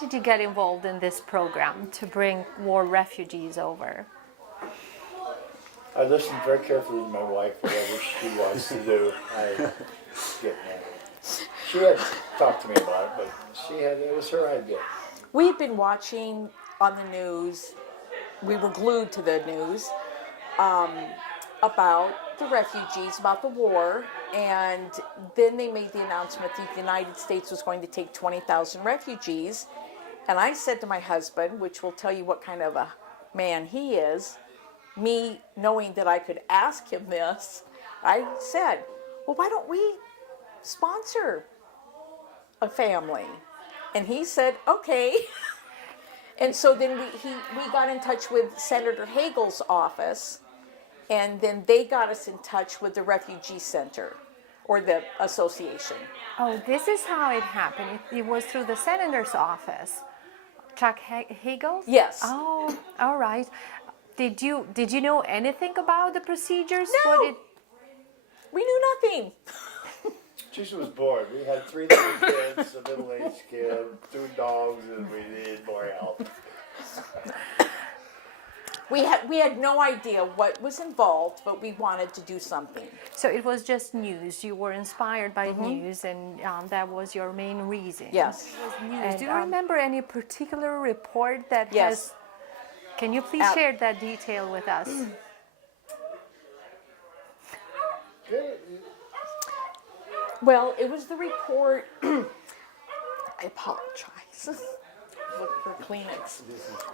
did you get involved in this program to bring war refugees over? I listened very carefully to my wife, whatever she wants to do. I get mad. She had talked to me about it, but it was her idea. We'd been watching on the news, we were glued to the news, about the refugees, about the war, and then they made the announcement that the United States was going to take 20,000 refugees. And I said to my husband, which will tell you what kind of a man he is, me knowing that I could ask him this, I said, well, why don't we sponsor a family? And he said, okay. And so then we got in touch with Senator Hagel's office, and then they got us in touch with the Refugee Center, or the association. Oh, this is how it happened. It was through the senator's office. Chuck Hagel? Yes. Oh, all right. Did you know anything about the procedures? No. We knew nothing. She was bored. We had 3 little kids, a middle-aged kid, 2 dogs, and we needed more help. We had no idea what was involved, but we wanted to do something. So it was just news. You were inspired by news, and that was your main reason. Yes. It was news. Do you remember any particular report that yes. has... Can you please share that detail with us? Well, it was the report. I apologize. Look for Kleenex.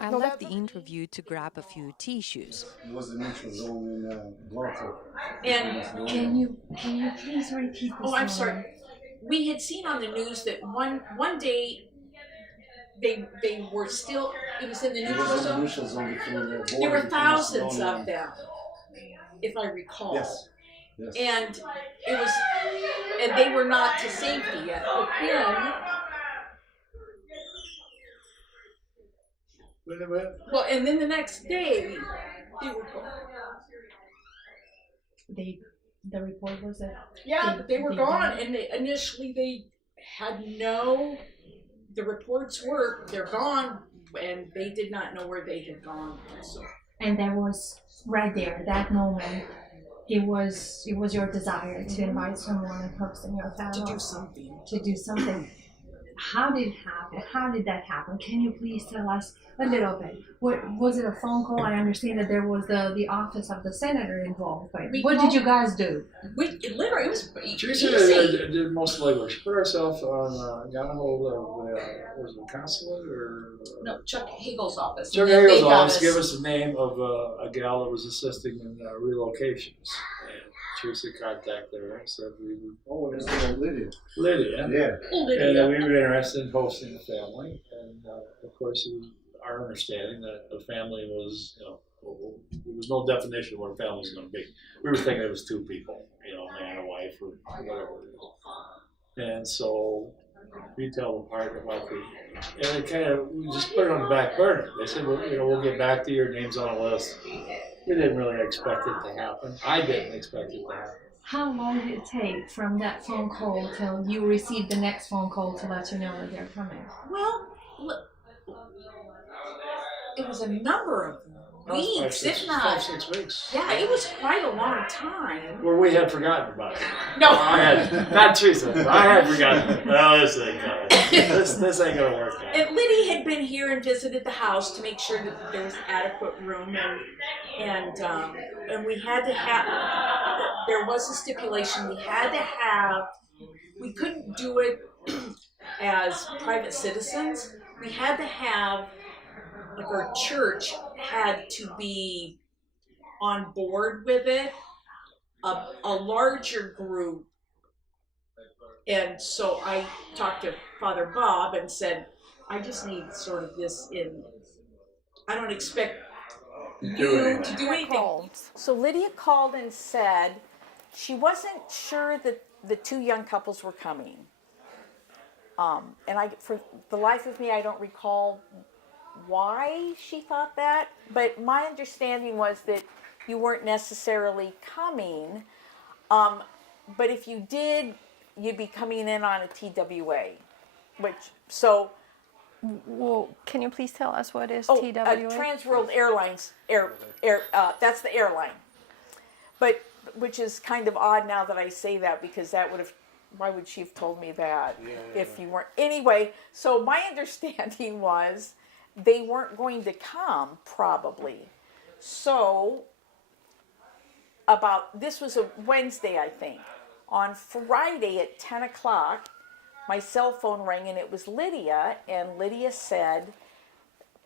I left the interview to grab a few tissues. It was the neutral zone in Blanco. And can you please repeat this? I'm sorry. We had seen on the news that one day they were still. It was in the neutral zone. There were thousands of them, if I recall. Yes. Yes. And it was, and they were not to safety yet. But then, well, and then the next day, they were gone. The report was that. Yeah, they were gone, and initially they had the reports were they're gone, and they did not know where they had gone. So. And that was right there, that moment. It was your desire to invite someone close in your family to do something. How did it happen? How did that happen? Can you please tell us a little bit? What was it? A phone call? I understand that there was the office of the senator involved. But what did you guys do? Literally, it was Teresa did most of the legwork. She put herself on, got a hold of was it the consulate or? No, Chuck Hagel's office. Chuck Hagel's office gave us the name of a gal that was assisting in relocations. And Teresa contacted her and said we would. Oh, it was Lydia. Lydia. Yeah. And we were interested in hosting a family. And of course, it was our understanding that the family was, there was no definition of what a family was going to be. We were thinking it was 2 people, man and wife or whatever it is. And so we tell them part about and it kind of, we just put it on the back burner. They said, well, we'll get back to your names on a list. We didn't really expect it to happen. I didn't expect it to happen. How long did it take from that phone call till you received the next phone call to let you know that they're coming? Well, it was a number of weeks, if not 5, 6 weeks. Yeah, it was quite a long time. Where we had forgotten about it. No, I had not Teresa. I had forgotten. Well, this ain't gonna. This ain't gonna work out. And Liddy had been here and visited the house to make sure that there was adequate room, and we had to have. There was a stipulation. We had to have. We couldn't do it as private citizens. We had to have. Like our church had to be on board with it, a larger group. And so I talked to Father Bob and said, I just need sort of this in, I don't expect you to do anything. So Lydia called and said she wasn't sure that the 2 young couples were coming. And for the life of me, I don't recall why she thought that, but my understanding was that you weren't necessarily coming, but if you did, you'd be coming in on a TWA, so Well, can you please tell us what is Oh, TWA? Trans World Airlines. That's the airline. But which is kind of odd now that I say that, because that would have. Why would she have told me that if you weren't? Anyway, so my understanding was they weren't going to come probably. So this was a Wednesday, I think. On Friday at 10 o'clock, my cell phone rang and it was Lydia, and Lydia said,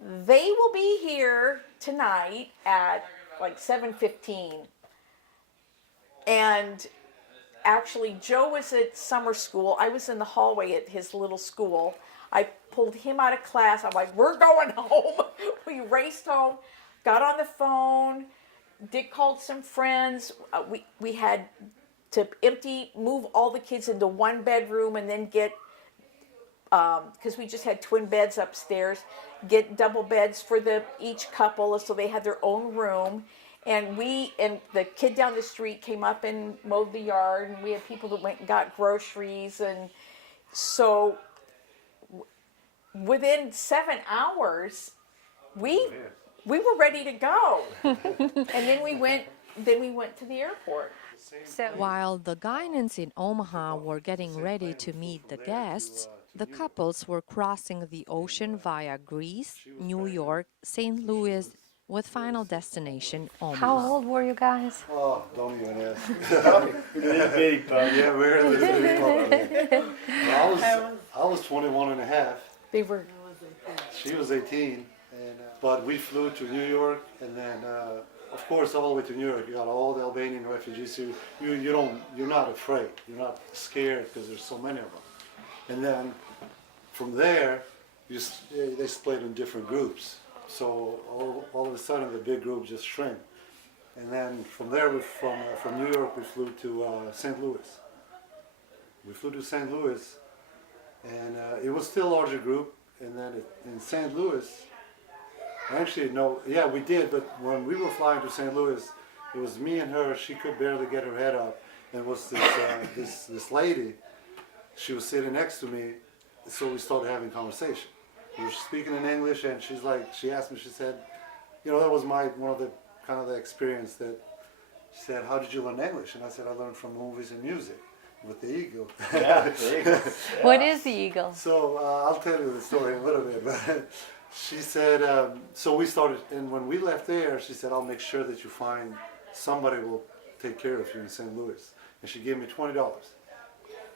they will be here tonight at like 7:15. And actually, Joe was at summer school. I was in the hallway at his little school. I pulled him out of class. I'm like, we're going home. We raced home, got on the phone. Dick called some friends. We had to move all the kids into one bedroom and then get, because we just had twin beds upstairs, get double beds for each couple so they had their own room. And the kid down the street came up and mowed the yard, and we had people that went and got groceries. And so within 7 hours, we were ready to go. And then we went to the airport. While the Guinans in Omaha were getting ready to meet the guests, the couples were crossing the ocean via Greece, New York, St. Louis, with final destination Omaha. How old were you guys? Oh, don't even ask. Little bitty pup. Yeah, we're a little bit well, I was 21 and a half. They were. She was 18. But we flew to New York, and then, of course, all the way to New York. You got all the Albanian refugees. You're not afraid. You're not scared because there's so many of them. And then from there, they split in different groups. So all of a sudden, the big group just shrank. And then from there, from New York, we flew to St. Louis. We flew to St. Louis, and it was still a larger group. And then in St. Louis, actually, no, yeah, we did, but when we were flying to St. Louis, it was me and her. She could barely get her head up. And it was this lady, she was sitting next to me, so we started having conversation. We were speaking in English, and she asked me, she said, that was one of the experience that, she said, how did you learn English? And I said, I learned from movies and music with the eagle. Yeah, the eagle. What is the eagle? So I'll tell you the story in a little bit, but she said, so we started, and when we left there, she said, I'll make sure that you find somebody who will take care of you in St. Louis. And she gave me $20.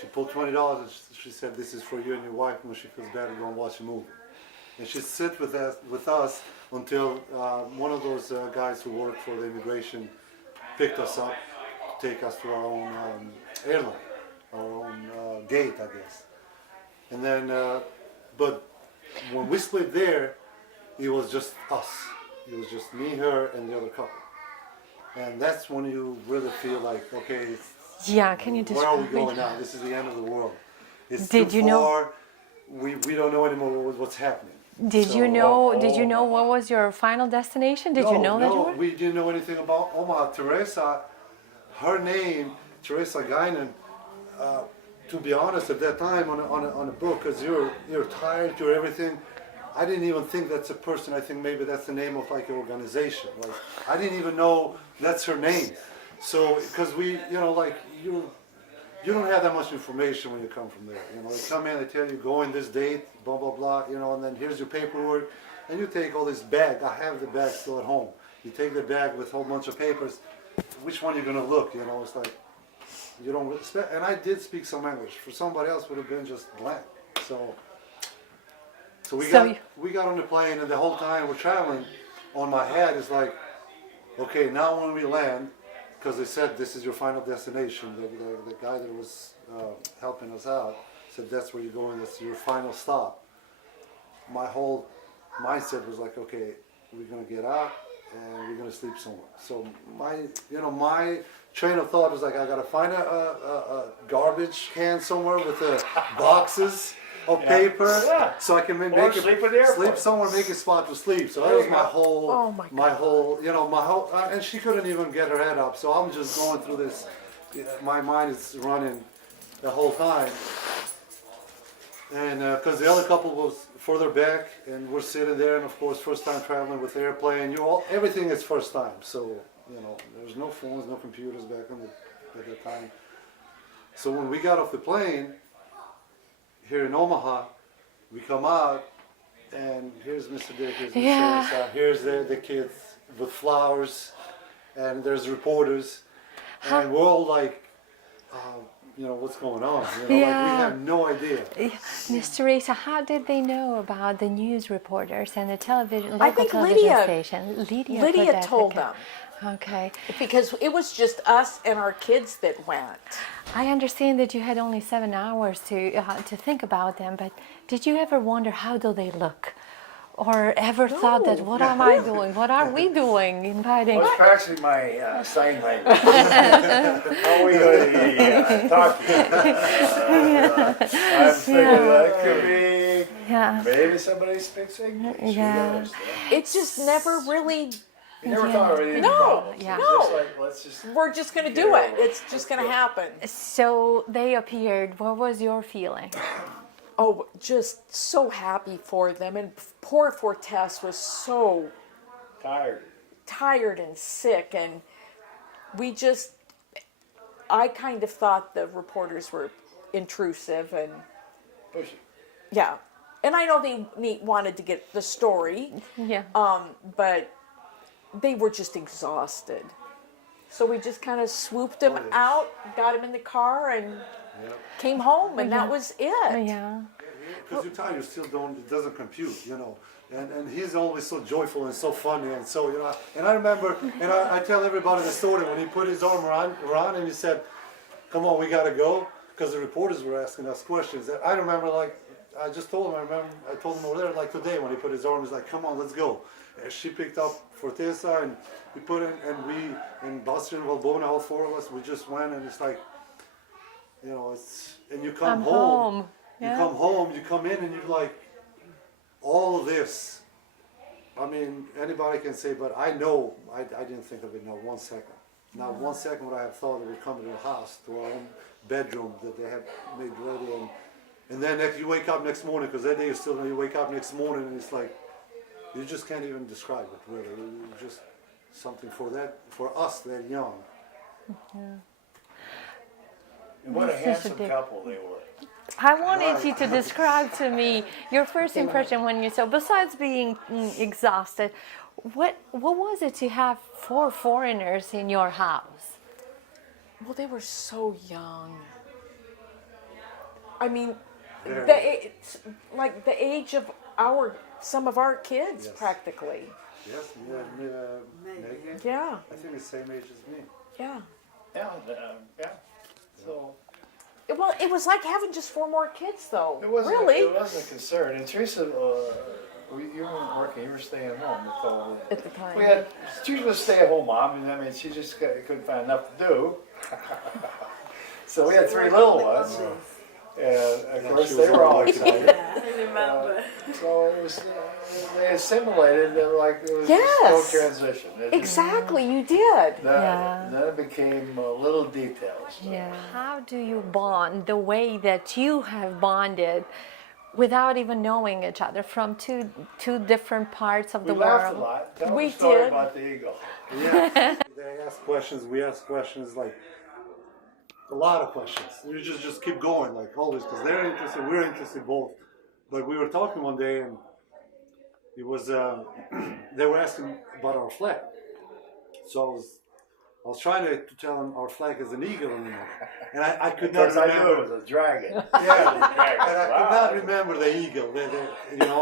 She pulled $20 and she said, this is for you and your wife when she feels bad to go and watch a movie. And she'd sit with us until one of those guys who worked for the immigration picked us up to take us to our own airline, our own gate, I guess. And then, but when we split there, it was just us. It was just me, her, and the other couple. And that's when you really feel like, okay, Yeah, can you where are we describe going now? This is the end of the world. It's Did too you know- far. We don't know anymore what's happening. Did So- you know what was your final destination? Did you know that you No, were? we didn't know anything about Omaha. Teresa, her name, Teresa Guinan, to be honest, at that time on a book, because you're tired, you're everything, I didn't even think that's a person. I think maybe that's the name of like an organization. Like I didn't even know that's her name. So because we, you don't have that much information when you come from there. They come in, they tell you go in this date, blah blah blah, and then here's your paperwork, and you take all this bag. I have the bag still at home. You take the bag with a whole bunch of papers. Which one you're gonna look? It's like you don't respect. And I did speak some English. For somebody else, would have been just blank. So we got on the plane, and the whole time we're traveling, on my head is like, okay, now when we land, because they said this is your final destination. The guy that was helping us out said that's where you're going. That's your final stop. My whole mindset was like, okay, we're gonna get out and we're gonna sleep somewhere. So my train of thought was like, I gotta find a garbage can somewhere with the boxes of paper, so I can sleep somewhere, make a spot to sleep. So that was my whole, and she couldn't even get her head up. So I'm just going through this. My mind is running the whole time. And because the other couple was further back, and we're sitting there, and of course, first time traveling with airplane, everything is first time. So there's no phones, no computers back at that time. So when we got off the plane here in Omaha, we come out, and here's Mr. Dick, here's Miss Teresa, here's the kids with flowers, and there's reporters, and we're all like, what's going on? Like we have no idea. Miss Teresa, how did they know about the news reporters and the television, I local think television station? Lydia told them. Okay. Because it was just us and our kids that went. I understand that you had only 7 hours to think about them, but did you ever wonder how do they look? Or ever thought that, what am I doing? What are we doing? Inviting. Well, it's practically my sign language. How are we going to be talking? I'm thinking that could be maybe somebody speaks English. Yeah. It just never really. You never thought of any problems. Yeah. It's just like, let's just. We're just going to do it. It's just going to happen. So they appeared. What was your feeling? Oh, just so happy for them. And poor Fortesa was so tired and sick. And I kind of thought the reporters were intrusive and Pushy. yeah. And I know they wanted to get the story. Yeah. But they were just exhausted. So we just kind of swooped them out, got them in the car, and came home, and that was it. Yeah. Because you're tired, it doesn't compute, And he's always so joyful and so funny, and so, And I remember, and I tell everybody the story when he put his arm around and he said, "Come on, we gotta go," because the reporters were asking us questions. And I remember, I just told him, I told him over there, today when he put his arm, he's like, "Come on, let's go." And she picked up Fortesa, and we put in, and we, and Buster and Valbona, all four of us, we just went, and it's like, and you come home. You come home, you come in, and you're like, all of this. I mean, anybody can say, but I know, I didn't think of it not 1 second. Not 1 second would I have thought it would come to the house, to our own bedroom that they had made ready. And then you wake up next morning, because that day is still, you wake up next morning, and it's like, you just can't even describe it, really. It's just something for us that young. Yeah. And what a handsome couple they were. I wanted you to describe to me your first impression when you saw, besides being exhausted, what was it to have 4 foreigners in your house? Well, they were so young. I mean, it's like the age of some of our kids, practically. Yes, Meg. Yeah. I think the same age as me. Yeah. Yeah. So. Well, it was like having just 4 more kids, though. It wasn't, really. It wasn't a concern. And Teresa, you weren't working. You were staying home at the time. She was a stay-at-home mom, and I mean, she just couldn't find enough to do. So we had 3 little ones, and of course they were all excited. I remember. So it was, they assimilated like it was Yes. no transition. Exactly, you did. Then it became little details. Yeah. How do you bond the way that you have bonded without even knowing each other from two different parts of the We world? laughed a lot. Tell We the story did. about the eagle. Yeah. They ask questions, we ask questions, like a lot of questions. You just keep going, like always, because they're interested, we're interested both. But we were talking one day, and it was they were asking about our flag. So I was trying to tell them our flag is an eagle anymore, and I could not Because I knew remember. it was a dragon. Yeah, and I could not remember the eagle.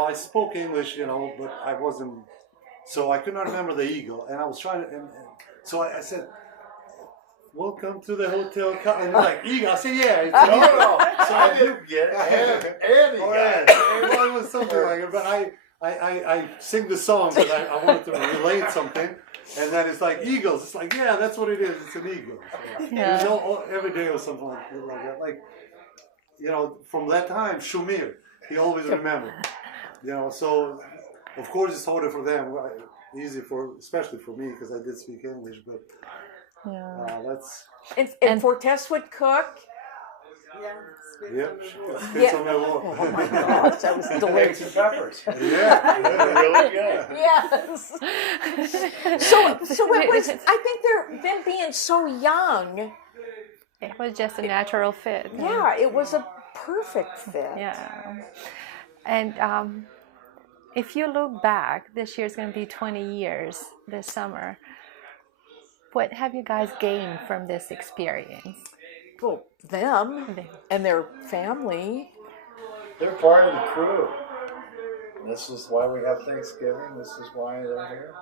I spoke English, but I wasn't. So I could not remember the eagle, and I was trying to. And so I said, "Welcome to the hotel." And they're like, "Eagle." I said, "Yeah, it's an eagle." So I didn't get it. And he got it. Well, it was something like it, but I sing the song because I wanted to relate something, and then it's like eagles. It's like, yeah, that's what it is. It's an eagle. So, Yeah. it was every day or something like that. Like, from that time, Shumir, he always remembered. So of course it's harder for them. Easy especially for me because I did speak English, but that's. And Fortesa would cook, Yep, she put spits Yeah. on my wall. Oh my gosh, that was Eggs delicious. and peppers. Yeah. Really good. Yes. So it was. I think them being so young. It was just a natural fit. Yeah, it was a perfect fit. Yeah. And if you look back, this year's going to be 20 years this summer. What have you guys gained from this experience? Well, them and their family. They're part of the crew. This is why we have Thanksgiving. This is why they're here.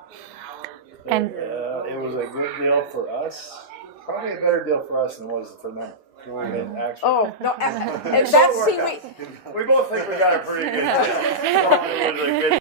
And it was a good deal for us. Probably a better deal for us than it was for them. I mean, actually. Oh no, and that's see we. We both think we got a pretty good deal. It was a good